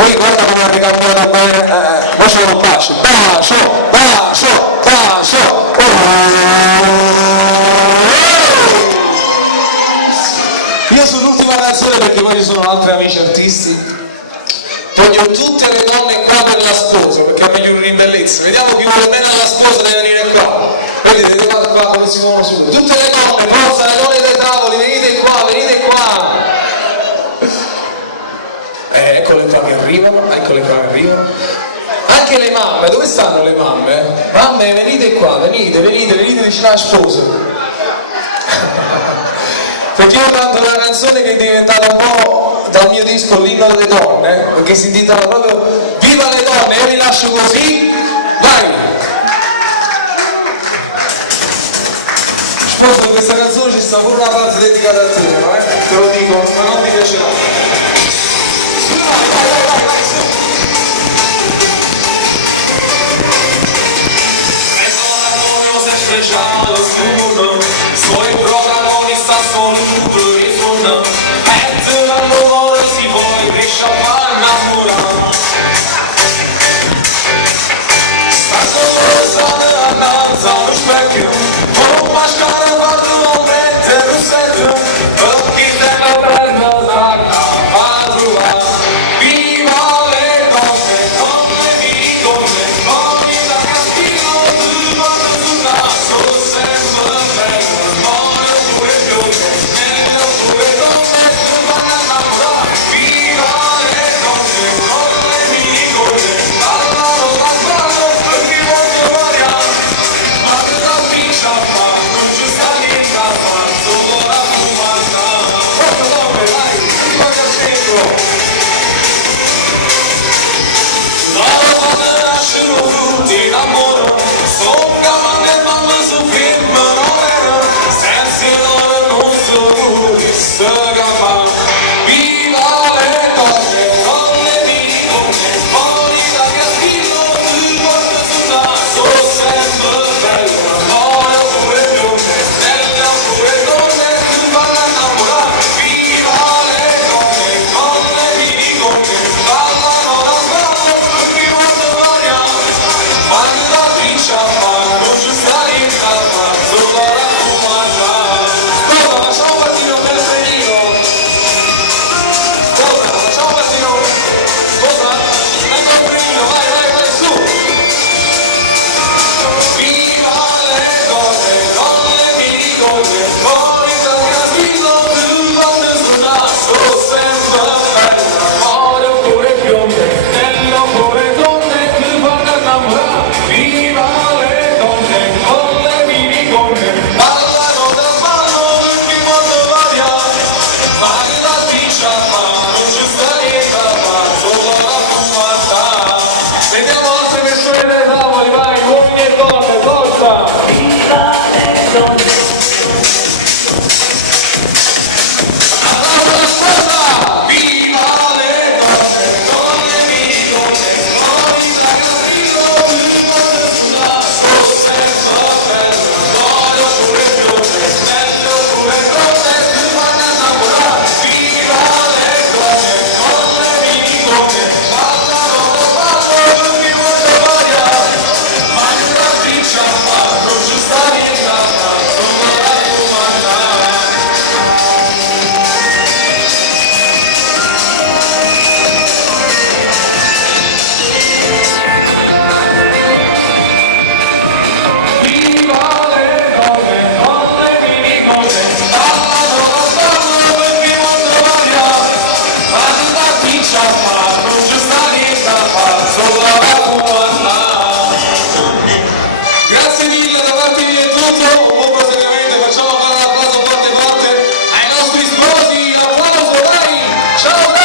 Poi guarda come ha ricambiato bene, bacio con bacio, bacio, bacio, bacio. Io sull'ultima canzone, perché poi ci sono altri amici artisti, voglio tutte le donne qua per la sposa, perché è meglio in bellezza. Vediamo chi vuole bene alla sposa deve venire qua. Vedete qua come si muovono subito. Tutte le donne, forza, le donne dei tavoli, venite qua, venite qua. Eccole qua che arrivano, eccole qua che arrivano. Anche le mamme, dove stanno le mamme? Mamme, venite qua, venite vicino alla sposa. Perché io canto una canzone che è diventata un po' dal mio disco l'inno delle donne, perché si intitola proprio Viva le donne, io vi lascio così, vai! Sposo, questa canzone ci sta pure una parte dedicata a te, te lo dico, ma non ti piacerà. Special assurdo, svoj protagonista assoluto ritorna, e la loro si vuoi risciappare innamorare. Stanno pensando annanza allo specchio, con mascara guardo mente rossetto, perché te la prendo sacca a trovare. Viva le donne, donne di donne, poi da cattivo tu vado su naso, sempre bello, amore pure piove, nella pure donne tu vanno a innamorare. Viva le donne, donne di donne, ballano da ballo perché voglio variare, ma che la piccia fa, non ci sta niente a fare, solo la fumata. Forza donne, vai, viva il centro! Dalla donna nascono frutti d'amore, sopra mamma e mamma su film non era, senza loro non so che si capa. Viva le donne, donne di donne, fuori da castigo, tu porti sul naso, sempre bello, amore pure donne, nella pure donne, tu vanno a innamorare. Viva le donne, donne di donne, ballano da sballo perché voglio variare, quando la treccia fa, non ci sta niente a fare, solo la fumata. Cosa, facciamo partire un bel trenino? Cosa, facciamo partire un... Cosa? Ecco il trenino, vai, vai, vai, su! Viva le donne, donne di donne, fuori dal casino, tu vanno sul naso, sempre bello, amore pure piombe, nella pure donne, tu vanno a innamorare. Viva le donne, donne di donne, ballano da ballo perché voglio variare, ma che la piccia fa, non ci sta niente a fare, solo la fumata. Vediamo altre persone dai tavoli, vai, uomini e donne, forza! Viva le donne! Allora, sposa! Viva le donne, donne di donne, fuori da castigo, tu porti sul naso, sempre bello, amore pure piove, bello pure donne, tu vanno a innamorare. Viva le donne, donne di donne, ballano da ballo perché voglio variare, ma che la piccia fa, non ci sta niente a fare, solo la fumata. Viva le donne, donne di donne, ballano da ballo perché voglio variare, ma che la piccia fa, non ci sta niente a fare, solo la fumata. Grazie mille, da parte mia è tutto, buon proseguimento, facciamo fare un applauso forte forte ai nostri sposi, un applauso, dai! Ciao!